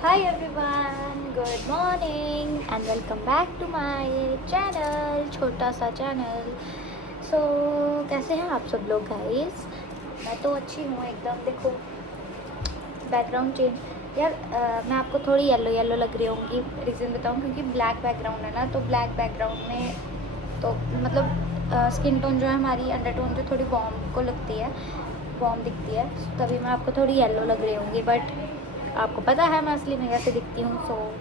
Hi everyone, good morning and welcome back to my channel, छोटा सा channel. सो कैसे हैं आप सब लोग गाइस? मैं तो अच्छी हूँ एकदम। देखो बैकग्राउंड चेंज यार, मैं आपको थोड़ी येलो येलो लग रही होंगी। रीज़न बताऊँ, क्योंकि ब्लैक बैकग्राउंड है ना, तो ब्लैक बैकग्राउंड में तो मतलब स्किन टोन जो है हमारी, अंडरटोन जो थोड़ी वार्म को लगती है, वार्म दिखती है, तभी मैं आपको थोड़ी येलो लग रही होंगी। बट आपको पता है मैं असली में कैसे दिखती हूँ, सो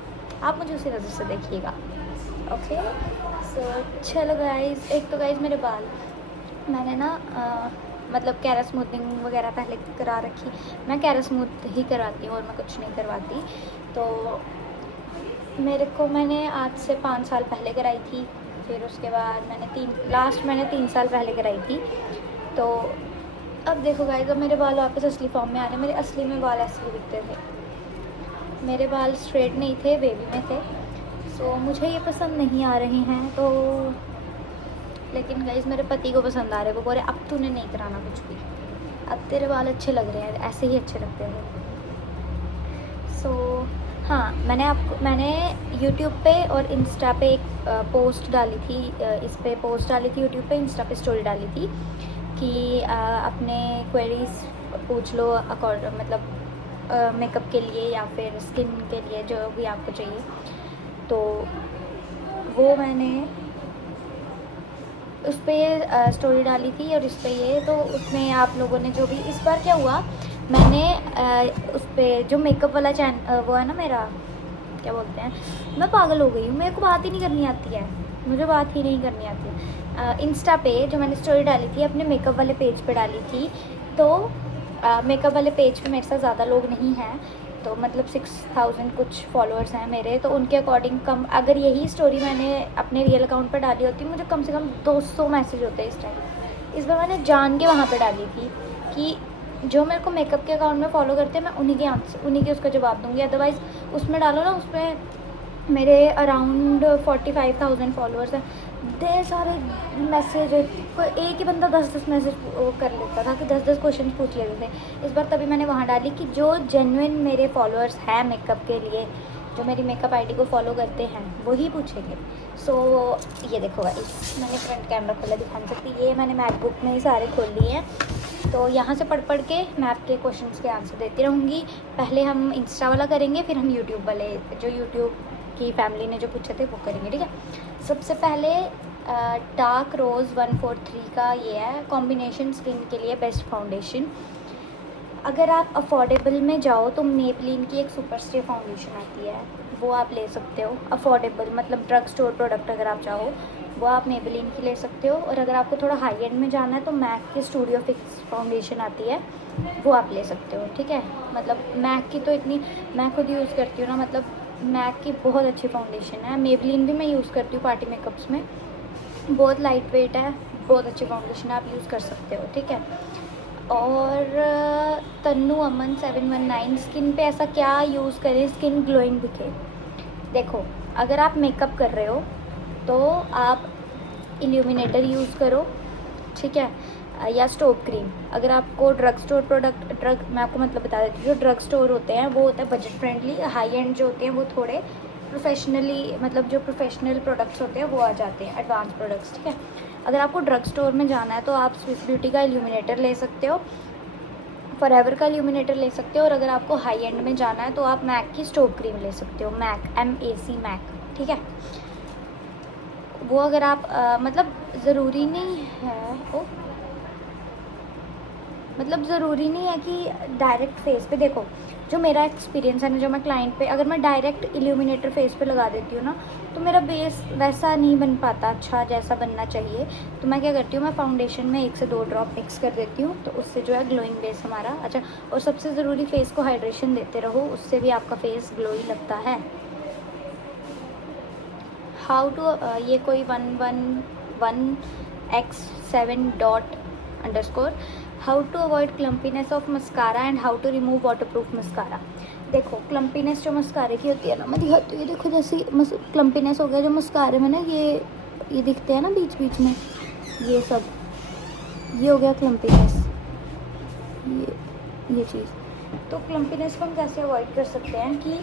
आप मुझे उसी नज़र से देखिएगा। ओके, सो चलो गाइस, एक तो गाइस मेरे बाल मैंने ना मतलब कैरा स्मूथनिंग वगैरह पहले करा रखी। मैं कैरा स्मूथ ही करवाती हूँ और मैं कुछ नहीं करवाती। तो मैंने आज से 5 साल पहले कराई थी, फिर उसके बाद मैंने 3 साल पहले कराई थी। तो अब देखो गाइस, अब मेरे बाल वापस असली फॉर्म में आ रहे हैं। मेरे असली में बाल ऐसे दिखते थे, मेरे बाल स्ट्रेट नहीं थे, बेबी में थे। सो मुझे ये पसंद नहीं आ रहे हैं। तो लेकिन गाइस मेरे पति को पसंद आ रहे हैं। वो बोल रहे अब तूने नहीं कराना कुछ भी, अब तेरे बाल अच्छे लग रहे हैं, ऐसे ही अच्छे लगते हैं। सो हाँ, मैंने यूट्यूब पे और इंस्टा पे एक पोस्ट डाली थी। इस पे पोस्ट डाली थी यूट्यूब पे, इंस्टा पे स्टोरी डाली थी कि अपने क्वेरीज पूछ लो मतलब मेकअप के लिए या फिर स्किन के लिए, जो भी आपको चाहिए। तो वो मैंने उस पर ये स्टोरी डाली थी, और इस पर ये तो उसमें आप लोगों ने जो भी, इस बार क्या हुआ, मैंने उस पर जो मेकअप वाला वो है ना मेरा, क्या बोलते हैं, मैं पागल हो गई हूँ, मेरे को बात ही नहीं करनी आती है, मुझे बात ही नहीं करनी आती है। इंस्टा पे जो मैंने स्टोरी डाली थी अपने मेकअप वाले पेज पे डाली थी। तो मेकअप वाले पेज पे मेरे साथ ज़्यादा लोग नहीं हैं, तो मतलब 6000 कुछ फॉलोअर्स हैं मेरे। तो उनके अकॉर्डिंग कम, अगर यही स्टोरी मैंने अपने रियल अकाउंट पर डाली होती, मुझे कम से कम 200 मैसेज होते इस टाइम। इस बार मैंने जान के वहाँ पे डाली थी कि जो मेरे को मेकअप के अकाउंट में फॉलो करते हैं, मैं उन्हीं के उसका जवाब दूँगी। अदरवाइज़ उसमें डालो ना, उसमें मेरे अराउंड 45,000 फॉलोअर्स हैं, ढेर सारे मैसेज। कोई एक ही बंदा 10-10 मैसेज कर लेता था कि 10-10 क्वेश्चन पूछ लेते थे। इस बार तभी मैंने वहाँ डाली कि जो जेन्युइन मेरे फॉलोअर्स हैं मेकअप के लिए, जो मेरी मेकअप आईडी को फॉलो करते हैं, वही पूछेंगे। सो ये देखो गाइस, मैंने फ्रंट कैमरा खोला, दिखा नहीं सकती, ये मैंने मैकबुक में ही सारे खोल लिए हैं। तो यहाँ से पढ़ पढ़ के मैं आपके क्वेश्चंस के आंसर देती रहूँगी। पहले हम इंस्टा वाला करेंगे, फिर हम यूट्यूब वाले, जो यूट्यूब की फैमिली ने जो पूछे थे वो करेंगे, ठीक है। सबसे पहले डार्क रोज़ 143 का ये है, कॉम्बिनेशन स्किन के लिए बेस्ट फाउंडेशन। अगर आप अफोर्डेबल में जाओ तो मेबलिन की एक सुपर स्टे फाउंडेशन आती है, वो आप ले सकते हो। अफोर्डेबल मतलब ड्रग स्टोर प्रोडक्ट अगर आप चाहो, वो आप मेबलिन की ले सकते हो। और अगर आपको थोड़ा हाई एंड में जाना है तो मैक की स्टूडियो फिक्स फाउंडेशन आती है, वो आप ले सकते हो, ठीक है। मतलब मैक की तो इतनी, मैं खुद यूज़ करती हूँ ना, मतलब मैक की बहुत अच्छी फाउंडेशन है। मेबलिन भी मैं यूज़ करती हूँ पार्टी मेकअप्स में, बहुत लाइट वेट है, बहुत अच्छी फाउंडेशन है, आप यूज़ कर सकते हो, ठीक है। और तन्नू अमन 719, स्किन पे ऐसा क्या यूज़ करें स्किन ग्लोइंग दिखे। देखो, अगर आप मेकअप कर रहे हो तो आप इल्यूमिनेटर यूज़ करो, ठीक है, या स्टोव क्रीम। अगर आपको ड्रग स्टोर मैं आपको मतलब बता देती हूँ, जो ड्रग स्टोर होते हैं वो होता है बजट फ्रेंडली। हाई एंड जो होते हैं वो थोड़े प्रोफेशनली, मतलब जो प्रोफेशनल प्रोडक्ट्स होते हैं वो आ जाते हैं, एडवांस प्रोडक्ट्स, ठीक है। अगर आपको ड्रग स्टोर में जाना है तो आप स्विस ब्यूटी का इल्यूमिनेटर ले सकते हो, फॉरएवर का इल्यूमिनेटर ले सकते हो। और अगर आपको हाई एंड में जाना है तो आप मैक की स्टोव क्रीम ले सकते हो, मैक MAC मैक, ठीक है। वो अगर आप मतलब ज़रूरी नहीं है, मतलब ज़रूरी नहीं है कि डायरेक्ट फेस पे। देखो, जो मेरा एक्सपीरियंस है ना, जो मैं क्लाइंट पे, अगर मैं डायरेक्ट इल्यूमिनेटर फेस पे लगा देती हूँ ना, तो मेरा बेस वैसा नहीं बन पाता अच्छा जैसा बनना चाहिए। तो मैं क्या करती हूँ, मैं फाउंडेशन में 1 से 2 ड्रॉप मिक्स कर देती हूँ, तो उससे जो है ग्लोइंग बेस हमारा अच्छा। और सबसे ज़रूरी, फेस को हाइड्रेशन देते रहो, उससे भी आपका फेस ग्लोई लगता है। हाउ टू, ये कोई 111x7 how to avoid clumpiness of mascara and how to remove waterproof mascara. देखो, क्लम्पीनेस जो मस्कारे की होती है ना, मैं दिखाती हूँ, ये देखो, जैसे क्लम्पीनेस हो गया जो मस्कारे में ना, ये दिखते हैं ना बीच बीच में, ये सब, ये हो गया क्लम्पीनेस, ये चीज़। तो क्लम्पीनेस को हम कैसे अवॉइड कर सकते हैं कि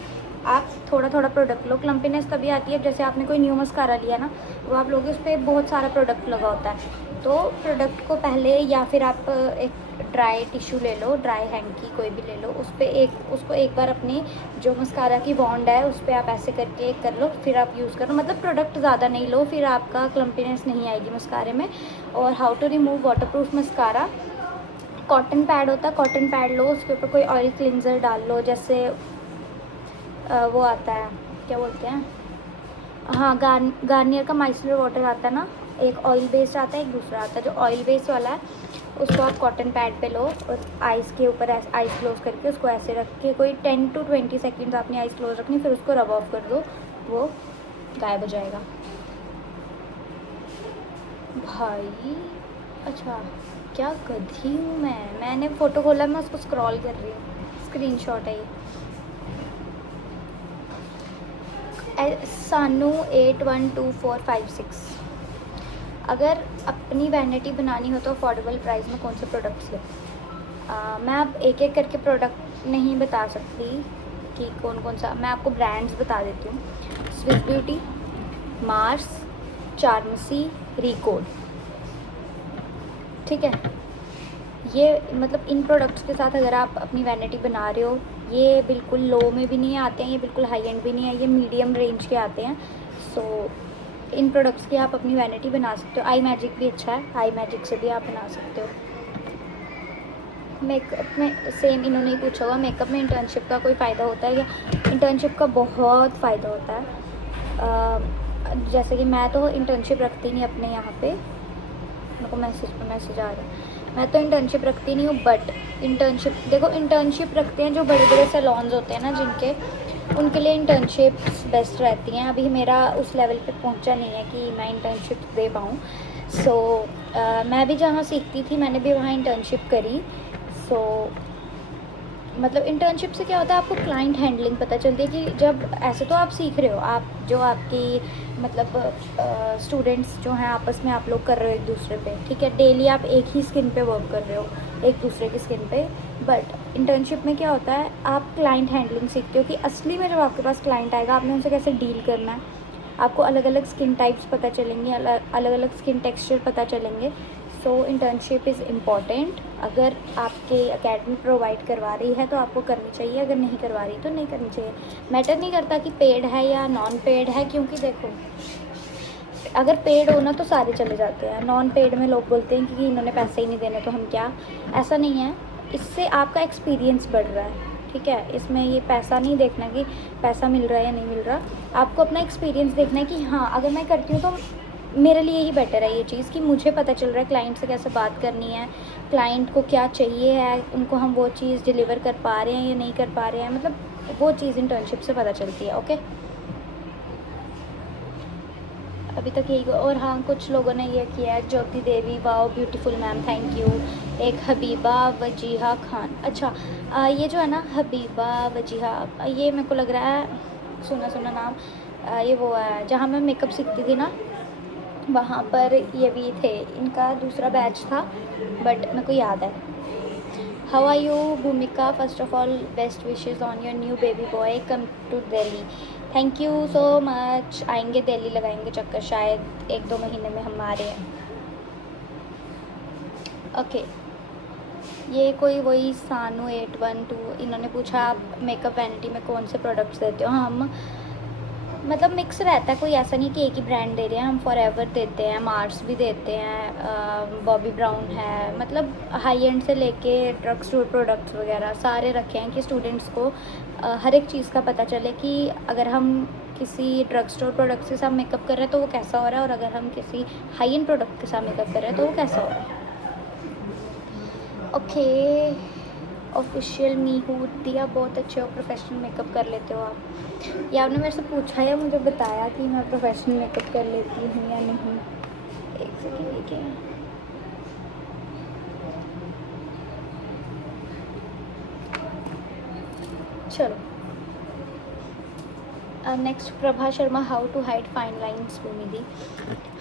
आप थोड़ा थोड़ा प्रोडक्ट लो। क्लम्पीनेस तभी आती है जैसे आपने कोई न्यू मस्कारा लिया ना, वो आप लोगे उस पर बहुत सारा प्रोडक्ट लगा होता है। तो प्रोडक्ट को पहले, या फिर आप एक ड्राई टिश्यू ले लो, ड्राई हैंकी कोई भी ले लो, उस पर उसको एक बार अपनी जो मस्कारा की बॉन्ड है उस पर आप ऐसे करके एक कर लो, फिर आप यूज़ करो। मतलब प्रोडक्ट ज़्यादा नहीं लो, फिर आपका क्लम्पीनेस नहीं आएगी मस्कारे में। और how to remove waterproof mascara, cotton pad होता है, कॉटन पैड लो, उसके ऊपर कोई ऑयल क्लिनज़र डाल लो, जैसे वो आता है, क्या बोलते हैं, हाँ, गार्नियर का माइसलर वाटर आता है ना, एक ऑयल बेस्ड आता है, एक दूसरा आता है। जो ऑयल बेस्ड वाला है उसको आप कॉटन पैड पे लो और आइस के ऊपर आइस क्लोज करके उसको ऐसे रख के कोई 10 to 20 सेकेंड्स आपने आइस क्लोज रखनी, फिर उसको रब ऑफ कर दो, वो गायब हो जाएगा भाई। अच्छा, क्या गधी हूँ मैंने फ़ोटो खोला, मैं उसको स्क्रॉल कर रही हूँ, स्क्रीनशॉट है ये। सानू 812456। अगर अपनी वैनिटी बनानी हो तो अफोर्डेबल प्राइस में कौन से प्रोडक्ट्स लें? मैं अब एक एक करके प्रोडक्ट नहीं बता सकती कि कौन कौन सा, मैं आपको ब्रांड्स बता देती हूँ। Swiss beauty, Mars, Charmacy, Recode, ठीक है। ये मतलब इन प्रोडक्ट्स के साथ अगर आप अपनी वैनिटी बना रहे हो, ये बिल्कुल लो में भी नहीं आते हैं, ये बिल्कुल हाई एंड भी नहीं है, ये मीडियम रेंज के आते हैं। सो इन प्रोडक्ट्स की आप अपनी वैनिटी बना सकते हो। आई मैजिक भी अच्छा है, आई मैजिक से भी आप बना सकते हो। मेकअप में सेम इन्होंने ही पूछा हुआ, मेकअप में इंटर्नशिप का कोई फ़ायदा होता है? या इंटर्नशिप का बहुत फ़ायदा होता है। जैसे कि मैं तो इंटर्नशिप रखती नहीं अपने यहाँ पे, मेरे को मैसेज पे मैसेज आ रहा है, मैं तो इंटर्नशिप रखती नहीं हूँ। बट इंटर्नशिप देखो, इंटर्नशिप रखते हैं जो बड़े बड़े सैलून्स होते हैं ना जिनके, उनके लिए इंटर्नशिप्स बेस्ट रहती हैं। अभी मेरा उस लेवल पे पहुँचा नहीं है कि मैं इंटर्नशिप दे पाऊँ। सो मैं भी जहाँ सीखती थी मैंने भी वहाँ इंटर्नशिप करी। सो मतलब इंटर्नशिप से क्या होता है, आपको क्लाइंट हैंडलिंग पता चलती है कि जब ऐसे तो आप सीख रहे हो, आप जो आपकी मतलब स्टूडेंट्स जो हैं आपस में आप लोग कर रहे हो एक दूसरे पे, ठीक है, डेली आप एक ही स्किन पे वर्क कर रहे हो, एक दूसरे की स्किन पे। बट इंटर्नशिप में क्या होता है, आप क्लाइंट हैंडलिंग सीखते हो कि असली में जब आपके पास क्लाइंट आएगा आपने उनसे कैसे डील करना है, आपको अलग अलग स्किन टाइप्स पता चलेंगे, अलग अलग स्किन टेक्सचर पता चलेंगे। सो इंटर्नशिप इज़ इम्पॉर्टेंट। अगर आपके एकेडमी प्रोवाइड करवा रही है तो आपको करनी चाहिए, अगर नहीं करवा रही तो नहीं करनी चाहिए। मैटर नहीं करता कि पेड है या नॉन पेड है, क्योंकि देखो अगर पेड हो ना तो सारे चले जाते हैं, नॉन पेड में लोग बोलते हैं कि इन्होंने पैसे ही नहीं देने तो हम क्या। ऐसा नहीं है, इससे आपका एक्सपीरियंस बढ़ रहा है, ठीक है। इसमें ये पैसा नहीं देखना कि पैसा मिल रहा है या नहीं मिल रहा, आपको अपना एक्सपीरियंस देखना है कि हाँ अगर मैं करती हूँ तो मेरे लिए ही बेटर है ये चीज़, कि मुझे पता चल रहा है क्लाइंट से कैसे बात करनी है, क्लाइंट को क्या चाहिए है, उनको हम वो चीज़ डिलीवर कर पा रहे हैं या नहीं कर पा रहे हैं, मतलब वो चीज़ इंटर्नशिप से पता चलती है। ओके, अभी तक यही। और हाँ, कुछ लोगों ने ये किया है, Jyoti Devi, wow beautiful ma'am, thank you. एक हबीबा वजीहा खान, अच्छा ये जो है ना हबीबा वजीहा, ये मेरे को लग रहा है सुना सुना नाम, ये वो है जहाँ मैं मेकअप सीखती थी ना, वहाँ पर ये भी थे, इनका दूसरा बैच था, बट मेरे को याद है। How are you Bhumika, first of all best wishes on your new baby boy, come to Delhi. Thank you so much, आएंगे दिल्ली, लगाएंगे चक्कर, शायद 1-2 महीने में हम आ रहे हैं। ओके, ये कोई वही सानू 812, इन्होंने पूछा आप मेकअप वैनिटी में कौन से प्रोडक्ट्स देते हो। हम मतलब मिक्स रहता है, कोई ऐसा नहीं कि एक ही ब्रांड दे रहे हैं, हम फॉरएवर देते हैं, मार्स भी देते हैं, बॉबी ब्राउन है, मतलब हाई एंड से लेके ड्रग स्टोर प्रोडक्ट्स वगैरह सारे रखे हैं कि स्टूडेंट्स को हर एक चीज़ का पता चले कि अगर हम किसी ड्रग स्टोर प्रोडक्ट्स के साथ मेकअप कर रहे हैं तो वो कैसा हो रहा है, और अगर हम किसी हाई एंड प्रोडक्ट के साथ मेकअप कर रहे हैं तो वो कैसा हो रहा है। ओके, ऑफिशियल मीहू दिया, बहुत अच्छे हो, प्रोफेशनल मेकअप कर लेते हो आप। या आपने मेरे से पूछा या मुझे बताया कि मैं प्रोफेशनल मेकअप कर लेती हूँ या नहीं। एक सेकेंड, ये क्या है? चलो next, Prabha Sharma, how to hide fine lines भूमिदी।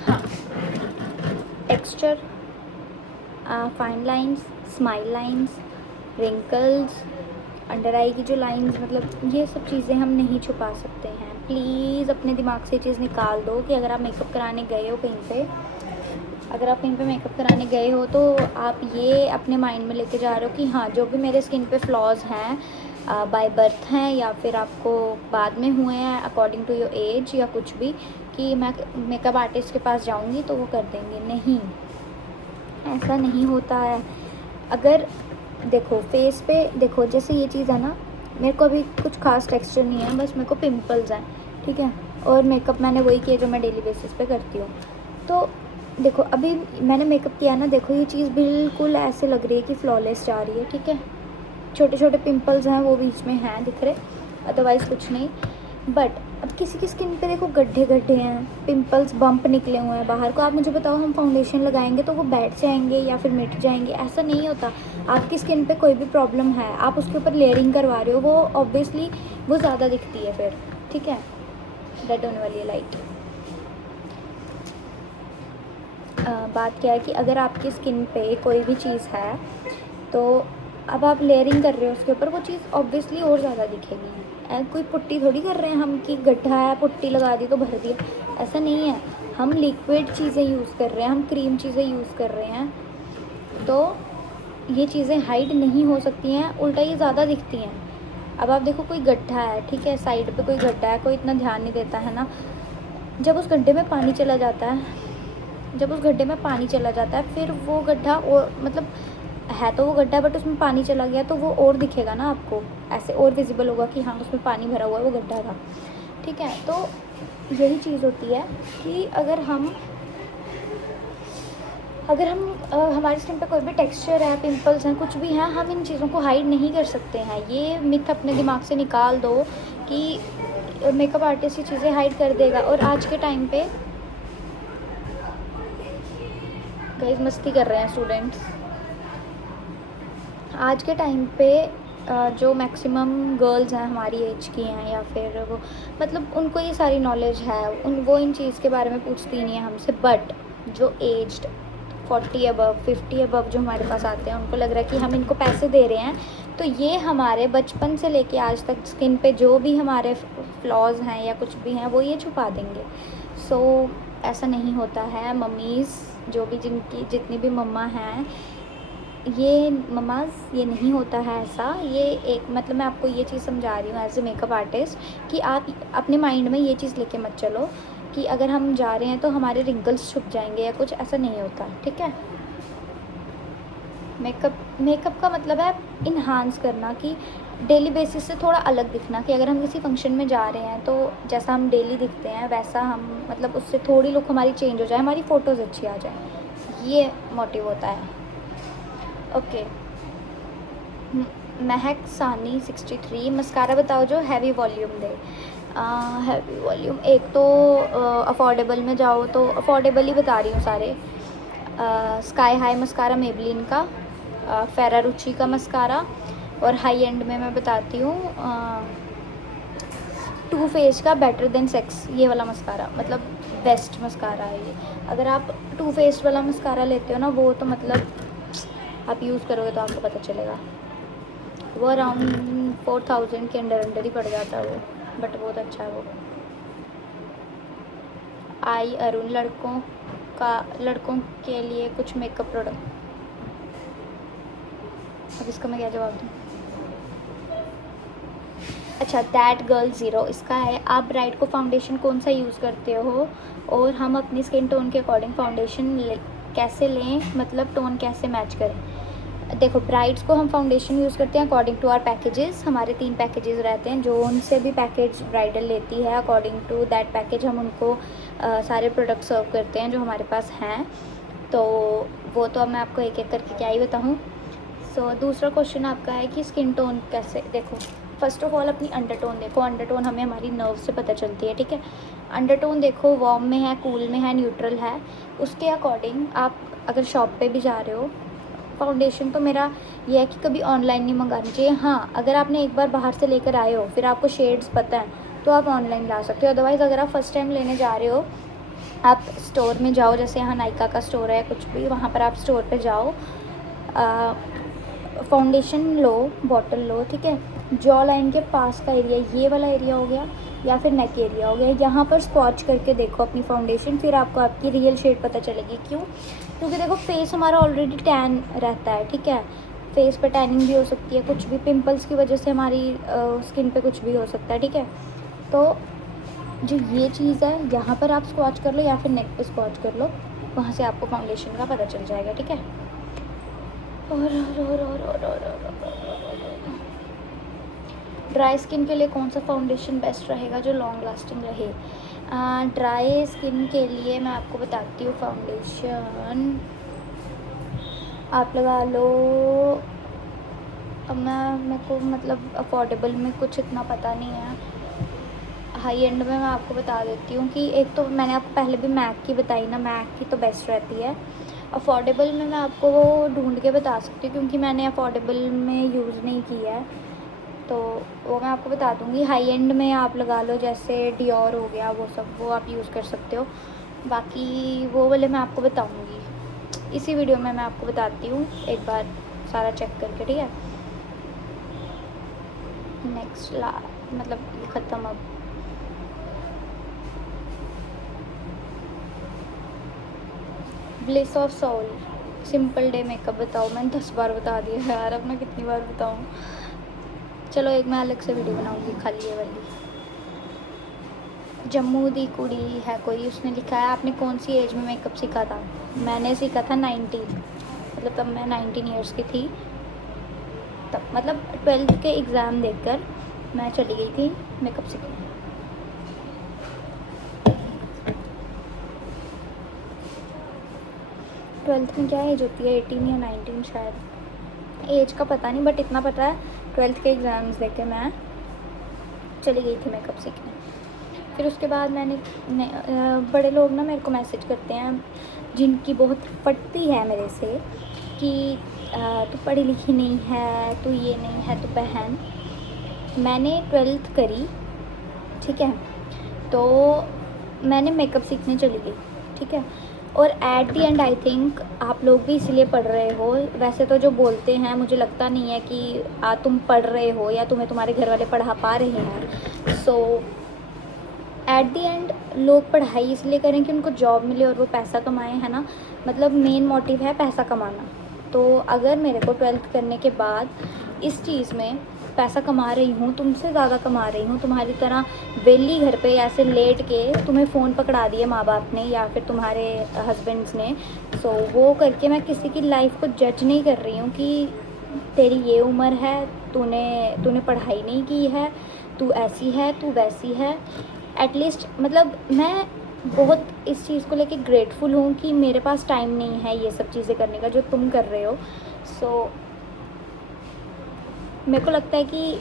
हाँ, texture, fine lines, smile lines, wrinkles, under eye की जो लाइंस, मतलब ये सब चीज़ें हम नहीं छुपा सकते हैं। प्लीज़ अपने दिमाग से ये चीज़ निकाल दो कि अगर आप मेकअप कराने गए हो कहीं पे, अगर आप कहीं पे मेकअप कराने गए हो तो आप ये अपने माइंड में लेके जा रहे हो कि हाँ, जो भी मेरे स्किन पे फ्लॉज हैं बाय बर्थ हैं या फिर आपको बाद में हुए हैं अकॉर्डिंग टू योर एज या कुछ भी, कि मैं मेकअप आर्टिस्ट के पास जाऊँगी तो वो कर देंगे। नहीं, ऐसा नहीं होता है। अगर देखो फेस पे देखो, जैसे ये चीज़ है ना, मेरे को अभी कुछ खास टेक्सचर नहीं है, बस मेरे को पिंपल्स हैं, ठीक है, और मेकअप मैंने वही किया जो मैं डेली बेसिस पे करती हूँ। तो देखो अभी मैंने मेकअप किया ना, देखो ये चीज़ बिल्कुल ऐसे लग रही है कि फ्लॉलेस जा रही है, ठीक है। छोटे छोटे पिंपल्स हैं वो बीच में हैं दिख रहे, अदरवाइज़ कुछ नहीं। बट अब किसी की स्किन पे देखो गड्ढे गड्ढे हैं, पिंपल्स बम्प निकले हुए हैं बाहर को। आप मुझे बताओ, हम फाउंडेशन लगाएंगे तो वो बैठ जाएंगे या फिर मिट जाएंगे? ऐसा नहीं होता। आपकी स्किन पे कोई भी प्रॉब्लम है, आप उसके ऊपर लेयरिंग करवा रहे हो, वो ऑब्वियसली वो ज़्यादा दिखती है फिर, ठीक है। डेड होने वाली है लाइट। बात क्या है कि अगर आपकी स्किन पे कोई भी चीज़ है तो अब आप लेयरिंग कर रहे हो उसके ऊपर, वो चीज़ ऑब्वियसली और ज़्यादा दिखेगी। कोई पुट्टी थोड़ी कर रहे हैं हम कि गड्ढा है पुट्टी लगा दी तो भर दिया, ऐसा नहीं है। हम लिक्विड चीज़ें यूज़ कर रहे हैं, हम क्रीम चीज़ें यूज़ कर रहे हैं, तो ये चीज़ें हाइड नहीं हो सकती हैं, उल्टा ये ज़्यादा दिखती हैं। अब आप देखो कोई गड्ढा है, ठीक है, साइड पे कोई गड्ढा है, कोई इतना ध्यान नहीं देता है ना। जब उस गड्ढे में पानी चला जाता है, जब उस गड्ढे में पानी चला जाता है, फिर वो गड्ढा और मतलब है तो वो गड्ढा, बट उसमें पानी चला गया तो वो और दिखेगा ना आपको, ऐसे और विजिबल होगा कि हाँ उसमें पानी भरा हुआ है, वो गड्ढा था, ठीक है। तो यही चीज़ होती है कि अगर हम हमारी स्किन पे कोई भी टेक्सचर है, पिंपल्स हैं, कुछ भी हैं, हम इन चीज़ों को हाइड नहीं कर सकते हैं। ये मिथ अपने दिमाग से निकाल दो कि मेकअप आर्टिस्ट ये चीज़ें हाइड कर देगा। और आज के टाइम पे गाइस मस्ती कर रहे हैं स्टूडेंट्स, आज के टाइम पे जो मैक्सिमम गर्ल्स हैं हमारी एज की हैं या फिर वो, मतलब उनको ये सारी नॉलेज है, वो इन चीज़ के बारे में पूछती नहीं है हमसे। बट जो एज्ड 40 अबव 50 अबव जो हमारे पास आते हैं, उनको लग रहा है कि हम इनको पैसे दे रहे हैं तो ये हमारे बचपन से लेके आज तक स्किन पे जो भी हमारे फ्लॉज हैं या कुछ भी हैं वो ये छुपा देंगे। सो ऐसा नहीं होता है। मम्मीज़ जो भी जिनकी जितनी भी मम्मा हैं, ये ममाज़, ये नहीं होता है ऐसा। ये एक मतलब मैं आपको ये चीज़ समझा रही हूँ एज ए मेकअप आर्टिस्ट कि आप अपने माइंड में ये चीज़ लेके मत चलो कि अगर हम जा रहे हैं तो हमारे रिंकल्स छुप जाएंगे या कुछ, ऐसा नहीं होता, ठीक है। मेकअप का मतलब है इन्हांस करना, कि डेली बेसिस से थोड़ा अलग दिखना, कि अगर हम किसी फंक्शन में जा रहे हैं तो जैसा हम डेली दिखते हैं वैसा हम मतलब उससे थोड़ी लुक हमारी चेंज हो जाए, हमारी फ़ोटोज़ अच्छी आ जाए, ये मोटिव होता है। ओके, महक सानी 63, मस्कारा बताओ जो हैवी वॉल्यूम दे। हैवी वॉल्यूम एक तो अफोर्डेबल में जाओ तो अफोर्डेबल ही बता रही हूँ सारे। स्काई हाई मस्कारा मेबलिन का, फेरारुची का मस्कारा, और हाई एंड में मैं बताती हूँ टू फेस का बेटर देन सेक्स, ये वाला मस्कारा मतलब बेस्ट मस्कारा है ये। अगर आप टू फेस वाला मस्कारा लेते हो ना, वो तो मतलब आप यूज़ करोगे तो आपको पता चलेगा। वो अराउंड 4000 के अंडर ही पड़ जाता है वो, बट बहुत अच्छा है वो। आई अरुण, लड़कों के लिए कुछ मेकअप प्रोडक्ट। अब इसका मैं क्या जवाब दूँ? अच्छा, दैट गर्ल ज़ीरो, इसका है आप ब्राइड को फाउंडेशन कौन सा यूज़ करते हो और हम अपनी स्किन टोन के अकॉर्डिंग फाउंडेशन कैसे लें, मतलब टोन कैसे मैच करें। देखो, ब्राइड्स को हम फाउंडेशन यूज़ करते हैं अकॉर्डिंग टू आवर पैकेजेस। हमारे 3 पैकेजेस रहते हैं, जो उनसे भी पैकेज ब्राइडल लेती है, अकॉर्डिंग टू दैट पैकेज हम उनको सारे प्रोडक्ट सर्व करते हैं जो हमारे पास हैं। तो वो तो अब मैं आपको एक एक करके क्या ही बताऊँ। सो दूसरा क्वेश्चन आपका है कि स्किन टोन कैसे। देखो, फर्स्ट ऑफ ऑल अपनी अंडरटोन देखो। अंडरटोन हमें हमारी नर्व से पता चलती है, ठीक है। अंडरटोन देखो, वार्म में है, कूल में है, न्यूट्रल है, उसके अकॉर्डिंग आप अगर शॉप पे भी जा रहे हो। फाउंडेशन तो मेरा ये है कि कभी ऑनलाइन नहीं मंगानी चाहिए। हाँ, अगर आपने एक बार बाहर से लेकर आए हो, फिर आपको शेड्स पता है, तो आप ऑनलाइन ला सकते हो। अदरवाइज़ अगर आप फर्स्ट टाइम लेने जा रहे हो, आप स्टोर में जाओ, जैसे यहाँ नायका का स्टोर है, कुछ भी, वहाँ पर आप स्टोर पे जाओ, फाउंडेशन लो, बॉटल लो, ठीक है, जॉ लाइन के पास का एरिया, ये वाला एरिया हो गया या फिर नेक एरिया हो गया, यहाँ पर स्वॉच करके देखो अपनी फाउंडेशन, फिर आपको आपकी रियल शेड पता चलेगी। क्यों? क्योंकि देखो फेस हमारा ऑलरेडी टैन रहता है, ठीक है, फेस पे टैनिंग भी हो सकती है, कुछ भी पिंपल्स की वजह से हमारी स्किन पे कुछ भी हो सकता है, ठीक है। तो जो ये चीज़ है, यहाँ पर आप स्क्वाच कर लो या फिर नेक पे स्क्वाच कर लो, वहाँ से आपको फाउंडेशन का पता चल जाएगा, ठीक है। ड्राई स्किन के लिए कौन सा फाउंडेशन बेस्ट रहेगा जो लॉन्ग लास्टिंग रहे? ड्राई स्किन के लिए मैं आपको बताती हूँ फाउंडेशन आप लगा लो। अब मेरे को मतलब अफोर्डेबल में कुछ इतना पता नहीं है, हाई एंड में मैं आपको बता देती हूँ कि एक तो मैंने आपको पहले भी मैक की बताई ना, मैक की तो बेस्ट रहती है। अफोर्डेबल में मैं आपको वो ढूंढ के बता सकती हूँ क्योंकि मैंने अफोर्डेबल में यूज़ नहीं किया है, तो वो मैं आपको बता दूँगी। हाई एंड में आप लगा लो, जैसे डियोर हो गया, वो सब वो आप यूज़ कर सकते हो। बाकी वो वाले मैं आपको बताऊँगी इसी वीडियो में, मैं आपको बताती हूँ एक बार सारा चेक करके, ठीक है। नेक्स्ट मतलब ख़त्म अब। Bliss of soul simple day makeup बताओ। मैंने 10 बार बता दिया यार, अब मैं कितनी बार बताऊँ। चलो एक मैं अलग से वीडियो बनाऊँगी खाली ये वाली। जम्मू दी कुड़ी है कोई, उसने लिखा है आपने कौन सी एज में मेकअप सीखा था? मैंने सीखा था 19, मतलब तब मैं 19 ईयर्स की थी, तब मतलब 12th के एग्ज़ाम देकर मैं चली गई थी मेकअप सीखने। ट्वेल्थ में क्या एज होती है, 18 या 19 शायद, एज का पता नहीं, बट इतना पता है 12th के एग्ज़ाम्स देके मैं चली गई थी मेकअप सीखने। फिर उसके बाद मैंने बड़े लोग ना मेरे को मैसेज करते हैं जिनकी बहुत फटती है मेरे से कि तू पढ़ी लिखी नहीं है, तू ये नहीं है, तू बहन। मैंने 12th करी, ठीक है, तो मैंने मेकअप सीखने चली गई, ठीक है। और at the and I think आप लोग भी इसलिए पढ़ रहे हो। वैसे तो जो बोलते हैं मुझे लगता नहीं है कि तुम पढ़ रहे हो या तुम्हें तुम्हारे घर वाले पढ़ा पा रहे हैं। सो एट दी एंड लोग पढ़ाई इसलिए करें कि उनको जॉब मिले और वो पैसा कमाएं, है ना, मतलब मेन मोटिव है पैसा कमाना। तो अगर मेरे को 12th करने के बाद इस चीज़ में पैसा कमा रही हूँ, तुमसे ज़्यादा कमा रही हूँ, तुम्हारी तरह वेली घर पे ऐसे लेट के तुम्हें फ़ोन पकड़ा दिए माँ बाप ने या फिर तुम्हारे हस्बैंड्स ने, सो वो करके मैं किसी की लाइफ को जज नहीं कर रही हूँ कि तेरी ये उम्र है, तूने पढ़ाई नहीं की है, तू ऐसी है, तू वैसी है। एटलीस्ट मतलब मैं बहुत इस चीज़ को लेके ग्रेटफुल हूँ कि मेरे पास टाइम नहीं है ये सब चीज़ें करने का जो तुम कर रहे हो। सो मेरे को लगता है कि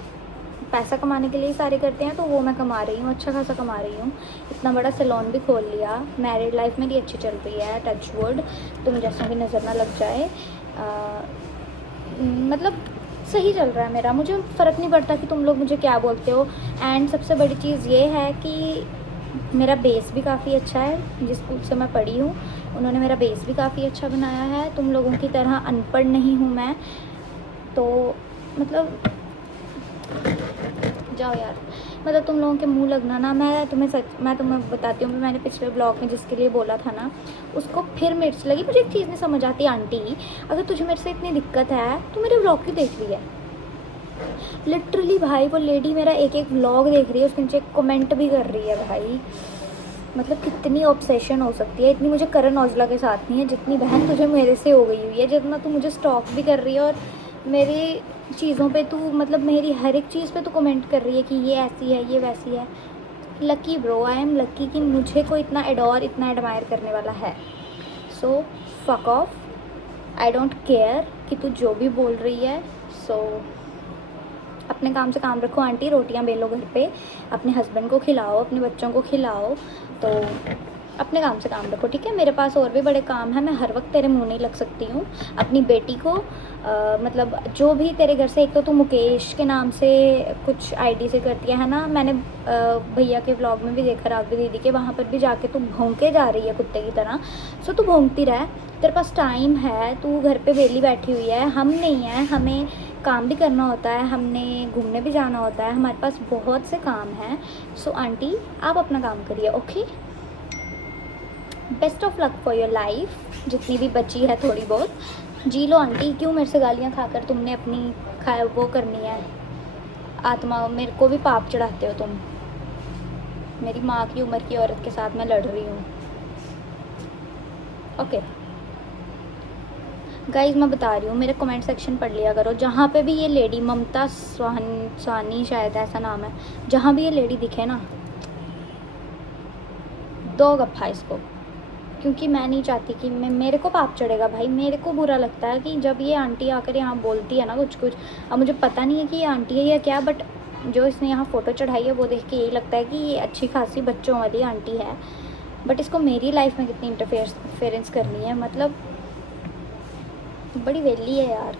पैसा कमाने के लिए सारे करते हैं, तो वो मैं कमा रही हूँ, अच्छा खासा कमा रही हूँ। इतना बड़ा सैलून भी खोल लिया, मैरिड लाइफ मेरी अच्छी चल रही है, टच वुड, तुम जैसों की नज़र ना लग जाए। मतलब सही चल रहा है मेरा, मुझे फ़र्क नहीं पड़ता कि तुम लोग मुझे क्या बोलते हो। एंड सबसे बड़ी चीज़ ये है कि मेरा बेस भी काफ़ी अच्छा है, जिस स्कूल से मैं पढ़ी हूँ उन्होंने मेरा बेस भी काफ़ी अच्छा बनाया है। तुम लोगों की तरह अनपढ़ नहीं हूँ मैं, तो मतलब जाओ यार, मतलब तुम लोगों के मुंह लगना ना, मैं तुम्हें बताती हूँ, मैंने पिछले ब्लॉग में जिसके लिए बोला था ना उसको फिर मिर्च लगी। मुझे एक चीज़ नहीं समझ आती आंटी, अगर तुझे मेरे से इतनी दिक्कत है तो मेरे ब्लॉग क्यों देख रही है? लिटरली भाई वो लेडी मेरा एक एक व्लॉग देख रही है, उसके नीचे कमेंट भी कर रही है भाई। मतलब कितनी ऑब्सेशन हो सकती है, इतनी मुझे करण औजला के साथ नहीं है जितनी बहन तुझे मेरे से हो गई हुई है, जितना तू मुझे स्टॉक भी कर रही है और मेरी चीज़ों पे तू मतलब मेरी हर एक चीज़ पे तू कमेंट कर रही है कि ये ऐसी है, ये वैसी है। Lucky bro, I am lucky कि मुझे कोई इतना एडोर, इतना एडमायर करने वाला है। सो fuck off, I don't care कि तू जो भी बोल रही है। सो अपने काम से काम रखो आंटी, रोटियां बेलो घर पे, अपने हस्बैंड को खिलाओ, अपने बच्चों को खिलाओ। तो अपने काम से काम रखो, ठीक है। मेरे पास और भी बड़े काम है, मैं हर वक्त तेरे मुंह नहीं लग सकती हूँ। अपनी बेटी को मतलब जो भी तेरे घर से, एक तो तू मुकेश के नाम से कुछ आईडी से करती है ना, मैंने भैया के व्लॉग में भी देखा, राघवी दीदी के, वहाँ पर भी जाके तू भौंके जा रही है कुत्ते की तरह। सो तू भौंकती रह, तेरे पास टाइम है, तू घर पे वेली बैठी हुई है, हम नहीं है, हमें काम भी करना होता है, हमने घूमने भी जाना होता है, हमारे पास बहुत से काम हैं। सो आंटी आप अपना काम करिए, okay. Best of luck for your life, जितनी भी बची है थोड़ी बहुत जी लो आंटी। क्यों मेरे से गालियाँ खाकर तुमने अपनी वो करनी है आत्मा, मेरे को भी पाप चढ़ाते हो तुम। मेरी माँ की उम्र की औरत के साथ मैं लड़ रही हूँ, ओके। गाइज मैं बता रही हूँ, मेरे कमेंट सेक्शन पढ़ लिया करो, जहाँ पे भी ये लेडी ममता स्वानी शायद ऐसा नाम है, जहाँ भी ये लेडी दिखे ना, दो गप्पा इसको, क्योंकि मैं नहीं चाहती कि मेरे को पाप चढ़ेगा भाई। मेरे को बुरा लगता है कि जब ये आंटी आकर यहाँ बोलती है ना कुछ कुछ, अब मुझे पता नहीं है कि ये आंटी है या क्या, बट जो इसने यहाँ फ़ोटो चढ़ाई है वो देख के यही लगता है कि ये अच्छी खासी बच्चों वाली आंटी है, बट इसको मेरी लाइफ में कितनी इंटरफेरेंस करनी है, मतलब बड़ी वेली है यार,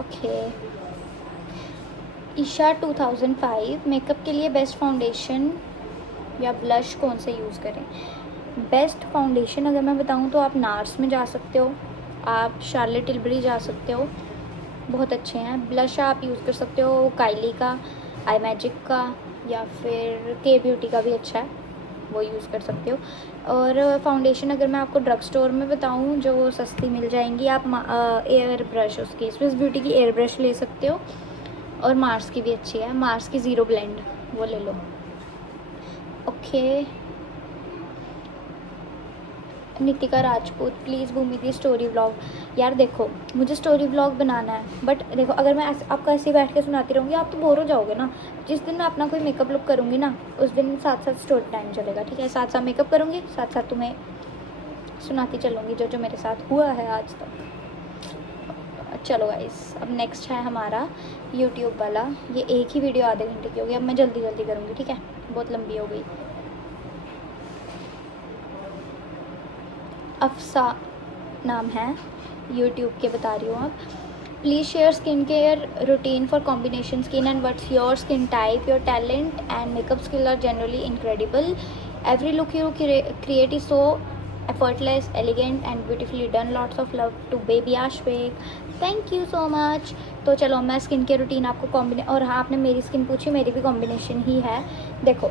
ओके। ईशा 2005, मेकअप के लिए बेस्ट फाउंडेशन या ब्लश कौन से यूज़ करें? बेस्ट फाउंडेशन अगर मैं बताऊं तो आप नार्स में जा सकते हो, आप शार्लेट टिलबरी जा सकते हो, बहुत अच्छे हैं। ब्लश आप यूज़ कर सकते हो काइली का, आई मैजिक का, या फिर के ब्यूटी का भी अच्छा है, वो यूज़ कर सकते हो। और फाउंडेशन अगर मैं आपको ड्रग स्टोर में बताऊं जो सस्ती मिल जाएंगी, आप एयर ब्रश, उसकी स्विस ब्यूटी की एयर ब्रश ले सकते हो, और मार्स की भी अच्छी है, मार्स की ज़ीरो ब्लेंड, वो ले लो, ओके। नितिका राजपूत, प्लीज़ भूमि दी स्टोरी व्लॉग। यार देखो मुझे स्टोरी व्लॉग बनाना है, बट देखो अगर मैं आपको ऐसे ही बैठ के सुनाती रहूँगी आप तो बोर हो जाओगे ना। जिस दिन मैं अपना कोई मेकअप लुक करूँगी ना, उस दिन साथ साथ स्टोरी टाइम चलेगा, ठीक है। साथ साथ मेकअप करूँगी, साथ साथ तुम्हें सुनाती चलूँगी जो जो मेरे साथ हुआ है आज तक। चलो गाइस, अब नेक्स्ट है हमारा यूट्यूब वाला। ये एक ही वीडियो आधे घंटे की होगी, अब मैं जल्दी जल्दी करूँगी, ठीक है, बहुत लंबी हो गई। अफसा नाम है यूट्यूब के, बता रही हूँ आप। Please share skin care routine for combination skin and what's your skin type, your talent and makeup skill are generally incredible, every look you create is so effortless, elegant and beautifully done. Lots of love to baby Ashwik, thank you so much। तो चलो मैं skin care routine आपको और हाँ आपने मेरी skin पूछी, मेरी भी कॉम्बिनेशन ही है। देखो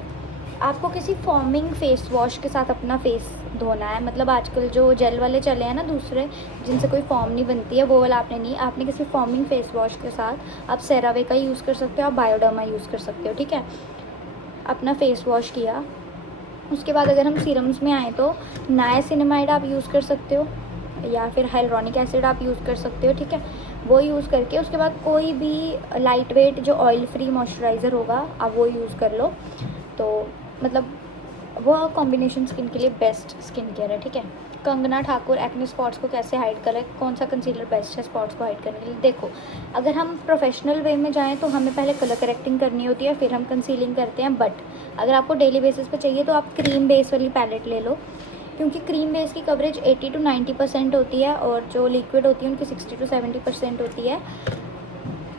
आपको किसी फॉर्मिंग फेस वॉश के साथ अपना फेस धोना है, मतलब आजकल जो जेल वाले चले हैं ना दूसरे, जिनसे कोई फॉर्म नहीं बनती है, वो वाला आपने नहीं, आपने किसी फॉर्मिंग फेस वॉश के साथ आप सेरावे का यूज़ कर सकते हो, आप बायोडर्मा यूज़ कर सकते हो, ठीक है। अपना फेस वॉश किया, उसके बाद अगर हम सीरम्स में आए तो नायासिनामाइड आप यूज़ कर सकते हो, या फिर हाइलुरोनिक एसिड आप यूज़ कर सकते हो, ठीक है। वो यूज़ करके उसके बाद कोई भी लाइट वेट जो ऑयल फ्री मॉइस्चराइज़र होगा आप वो यूज़ कर लो, तो मतलब वो कॉम्बिनेशन स्किन के लिए बेस्ट स्किन केयर है, ठीक है। कंगना ठाकुर, एक्ने स्पॉट्स को कैसे हाइड करें, कौन सा कंसीलर बेस्ट है स्पॉट्स को हाइड करने के लिए? देखो अगर हम प्रोफेशनल वे में जाएं तो हमें पहले कलर करेक्टिंग करनी होती है, फिर हम कंसीलिंग करते हैं, बट अगर आपको डेली बेसिस पे चाहिए तो आप क्रीम बेस वाली पैलेट ले लो, क्योंकि क्रीम बेस की कवरेज 80 to 90% होती है, और जो लिक्विड होती है उनकी 60 to 70% होती है,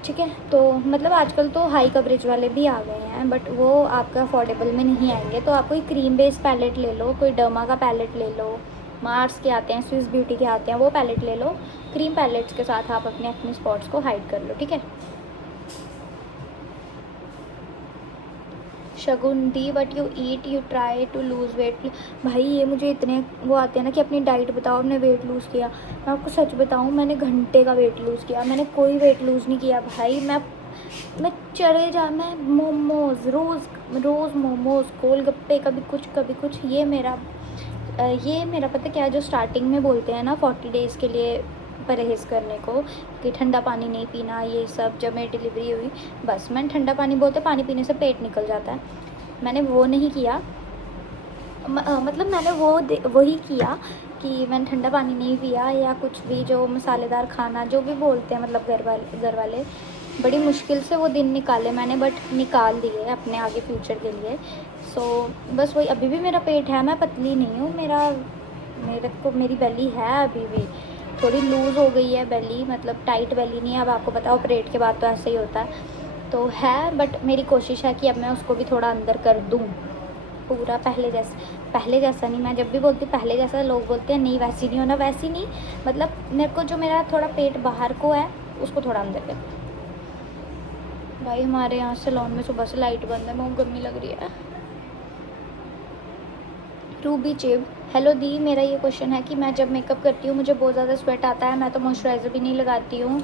ठीक है। तो मतलब आजकल तो हाई कवरेज वाले भी आ गए हैं, बट वो आपका अफोर्डेबल में नहीं आएंगे, तो आप कोई क्रीम बेस पैलेट ले लो, कोई डर्मा का पैलेट ले लो, मार्स के आते हैं, स्विस ब्यूटी के आते हैं, वो पैलेट ले लो। क्रीम पैलेट्स के साथ आप अपने एक्ने स्पॉट्स को हाइड कर लो, ठीक है। शगुन दी, what you eat you try to lose weight. भाई ये मुझे इतने वो आते हैं ना कि अपनी डाइट बताओ, आपने वेट लूज़ किया। मैं आपको सच बताऊँ, मैंने घंटे का वेट लूज़ किया, मैंने कोई वेट लूज़ नहीं किया भाई। मैं मैं मोमोज़ रोज़ मोमोज़, गोलगप्पे, कभी कुछ। ये मेरा पता क्या है, जो स्टार्टिंग में बोलते हैं ना 40 डेज़ के लिए परहेज़ करने को, कि ठंडा पानी नहीं पीना, ये सब। जब मेरी डिलीवरी हुई बस मैंने ठंडा पानी, बोलते पानी पीने से पेट निकल जाता है, मैंने वो नहीं किया। मतलब मैंने वही किया कि मैंने ठंडा पानी नहीं पिया, या कुछ भी जो मसालेदार खाना जो भी बोलते हैं, मतलब घर वाले बड़ी मुश्किल से वो दिन निकाले मैंने, बट निकाल दिए अपने आगे फ्यूचर के लिए। सो बस वही, अभी भी मेरा पेट है, मैं पतली नहीं हूँ, मेरे को मेरी बेली है अभी भी, थोड़ी लूज़ हो गई है बेली, मतलब टाइट बेली नहीं है। अब आपको पता ऑपरेट के बाद तो ऐसे ही होता है, तो है, बट मेरी कोशिश है कि अब मैं उसको भी थोड़ा अंदर कर दूँ पूरा पहले जैसा नहीं। मैं जब भी बोलती हूँ पहले जैसा, लोग बोलते हैं नहीं वैसी नहीं होना, वैसी नहीं, मतलब मेरे को जो मेरा थोड़ा पेट बाहर को है उसको थोड़ा अंदर कर। भाई हमारे यहाँ सैलून में सुबह से लाइट बंद है, बहुत गर्मी लग रही है। रूबी चिब, हेलो दी, मेरा ये क्वेश्चन है कि मैं जब मेकअप करती हूँ मुझे बहुत ज़्यादा स्वेट आता है, मैं तो मॉइस्चराइज़र भी नहीं लगाती हूँ।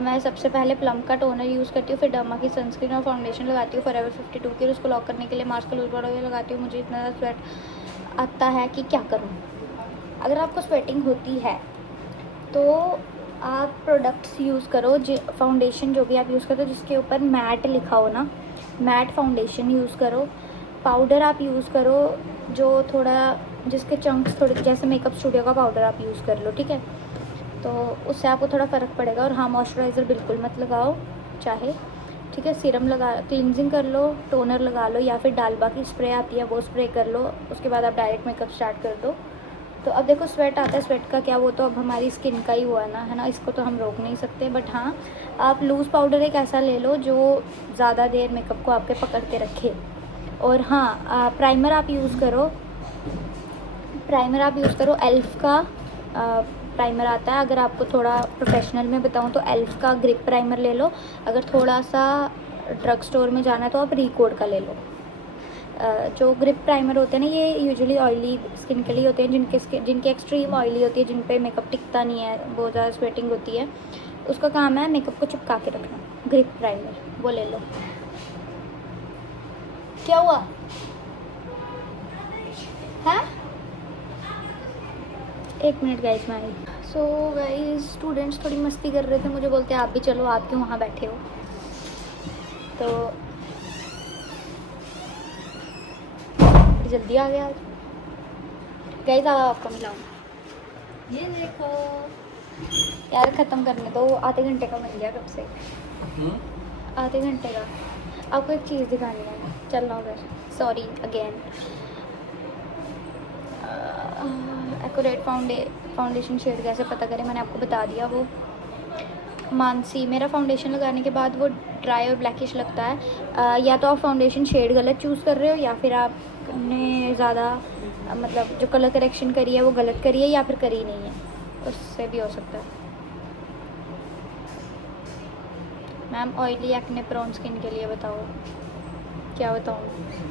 मैं सबसे पहले प्लम का टोनर यूज़ करती हूँ, फिर डर्मा की सनस्क्रीन और फाउंडेशन लगाती हूँ फॉरएवर 52 की, और उसको लॉक करने के लिए मास्क लूज पाउडर लगाती हूँ। मुझे इतना ज़्यादा स्वेट आता है कि क्या करूँ। अगर आपको स्वेटिंग होती है तो आप प्रोडक्ट्स यूज़ करो, फाउंडेशन जो भी आप यूज़ करो जिसके ऊपर मैट लिखा हो ना, मैट फाउंडेशन यूज़ करो। पाउडर आप यूज़ करो जो थोड़ा, जिसके चंक्स थोड़े, जैसे मेकअप स्टूडियो का पाउडर आप यूज़ कर लो, ठीक है, तो उससे आपको थोड़ा फ़र्क पड़ेगा। और हाँ, मॉइस्चराइज़र बिल्कुल मत लगाओ चाहे, ठीक है, सीरम लगा, क्लिनजिंग कर लो, टोनर लगा लो, या फिर डालबा की स्प्रे आती है वो स्प्रे कर लो, उसके बाद आप डायरेक्ट मेकअप स्टार्ट कर दो। तो अब देखो स्वेट आता है, स्वेट का क्या, वो तो अब हमारी स्किन का ही हुआ ना, है ना, इसको तो हम रोक नहीं सकते। बट हाँ, आप लूज़ पाउडर एक ऐसा ले लो जो ज़्यादा देर मेकअप को आपके पकड़ के रखे। और हाँ, प्राइमर आप यूज़ करो एल्फ का प्राइमर आता है। अगर आपको थोड़ा प्रोफेशनल में बताऊँ तो एल्फ का ग्रिप प्राइमर ले लो। अगर थोड़ा सा ड्रग स्टोर में जाना है तो आप रिकोड का ले लो। जो ग्रिप प्राइमर होते हैं ना, ये यूजुअली ऑयली स्किन के लिए होते हैं, जिनकी एक्सट्रीम ऑयली होती है, जिन पे मेकअप टिकता नहीं है, बहुत ज़्यादा स्वेटिंग होती है, उसका काम है मेकअप को चिपका के रखना। ग्रिप प्राइमर वो ले लो। क्या हुआ है? एक मिनट गाइस, मैं आई। सो गाइस, स्टूडेंट्स थोड़ी मस्ती कर रहे थे, मुझे बोलते आप भी चलो, आप क्यों वहाँ बैठे हो। तो जल्दी आ गया आज गाइस। आपको मिलाऊँ, ये देखो यार, ख़त्म करने दो, आधे घंटे का मिल गया कब से, आधे घंटे का। आपको एक चीज़ दिखानी है, चल रहा उधर, sorry again. Accurate foundation shade कैसे पता करें, मैंने आपको बता दिया। वो मानसी, मेरा फाउंडेशन लगाने के बाद वो ड्राई और ब्लैकिश लगता है। या तो आप फाउंडेशन शेड गलत चूज़ कर रहे हो, या फिर आपने ज़्यादा मतलब जो कलर करेक्शन करी है वो गलत करी है, या फिर करी नहीं है, उससे भी हो सकता है। Ma'am oily acne prone skin के लिए बताओ, क्या बताऊँ,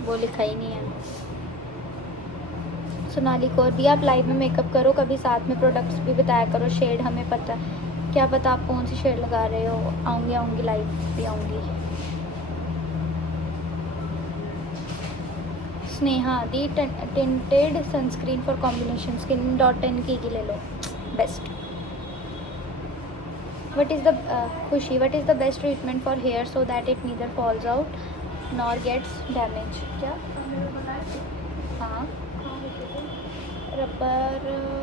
वो लिखा ही नहीं है। सोनाली कौर, भी आप लाइव में मेकअप करो, कभी साथ में प्रोडक्ट्स भी बताया करो, शेड हमें पता, क्या पता आप कौन सी शेड लगा रहे हो। आऊँगी लाइव भी आऊँगी। स्नेहा दी, tinted sunscreen for combination skin .10 की ले लो, बेस्ट। वट इज़ द खुशी, what is the best treatment for hair so that it neither falls out nor gets damage. क्या? हाँ, रबर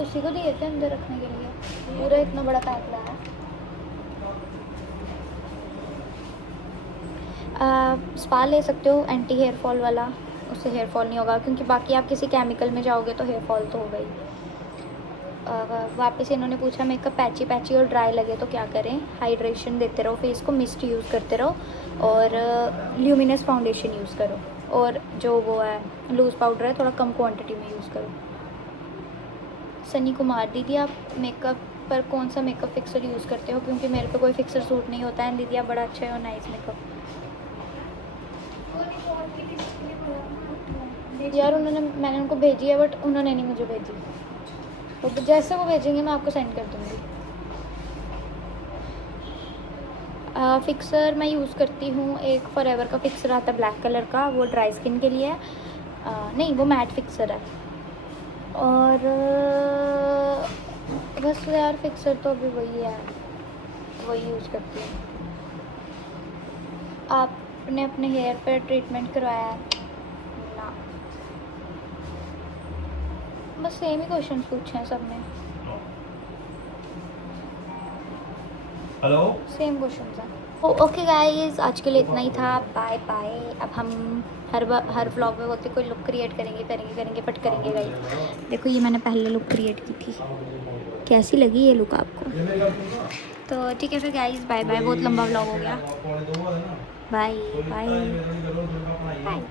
उसी को दिए थे अंदर रखने के लिए, पूरा इतना बड़ा पैक लाया। स्पा ले सकते हो एंटी हेयर फॉल वाला, उससे हेयर फॉल नहीं होगा, क्योंकि बाकी आप किसी केमिकल में जाओगे तो हेयर फॉल तो होगा ही। वापस इन्होंने पूछा मेकअप पैची और ड्राई लगे तो क्या करें। हाइड्रेशन देते रहो फेस को, मिस्ट यूज़ करते रहो, और ल्यूमिनस फाउंडेशन यूज़ करो, और जो वो है लूज़ पाउडर है थोड़ा कम क्वांटिटी में यूज़ करो। सनी कुमार, दीदी आप मेकअप पर कौन सा मेकअप फिक्सर यूज़ करते हो, क्योंकि मेरे पे कोई फिक्सर सूट नहीं होता है। दीदी आप बड़ा अच्छा है और नाइस मेकअप। यार मैंने उनको भेजी है, बट उन्होंने नहीं मुझे भेजी, तो जैसे वो भेजेंगे मैं आपको सेंड कर दूँगी। फिक्सर मैं यूज़ करती हूँ, एक फॉरएवर का फिक्सर आता है ब्लैक कलर का, वो ड्राई स्किन के लिए है। नहीं, वो मैट फिक्सर है। और बस यार, फिक्सर तो अभी वही है, वही यूज़ करती हूँ। आपने अपने हेयर पर ट्रीटमेंट करवाया है ना? बस सेम ही क्वेश्चन पूछे हैं सब ने। हेलो। सेम क्वेश्चन था। ओके गाइस, आज के लिए इतना ही था। Bye bye. अब हम हर व्लॉग में बोलते कोई लुक क्रिएट करेंगे बट करेंगे गाइस। देखो ये मैंने पहले लुक क्रिएट की थी, कैसी लगी ये लुक आपको? तो ठीक है फिर गाइस, बाय बाय। बहुत लंबा व्लॉग हो गया। Bye bye bye.